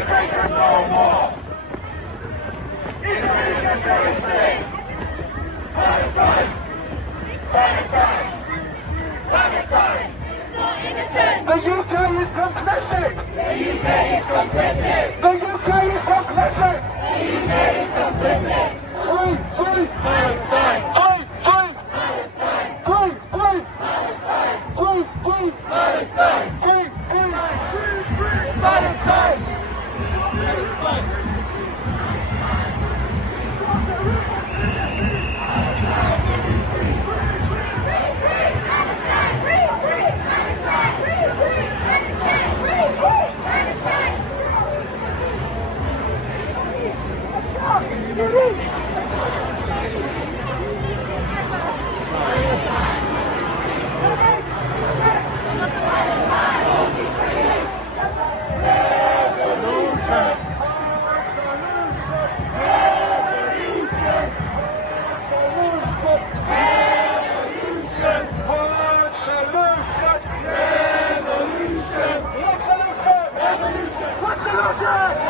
Occupation no more. Israel is a terrorist state. Palestine. Palestine. Palestine. It's not innocent. The UK is complicit. The UK is complicit. The UK is complicit. The UK is complicit. Free, free Palestine. Free, free Palestine. Free, free Palestine. Free, free Palestine. Free, free Palestine. Revolution!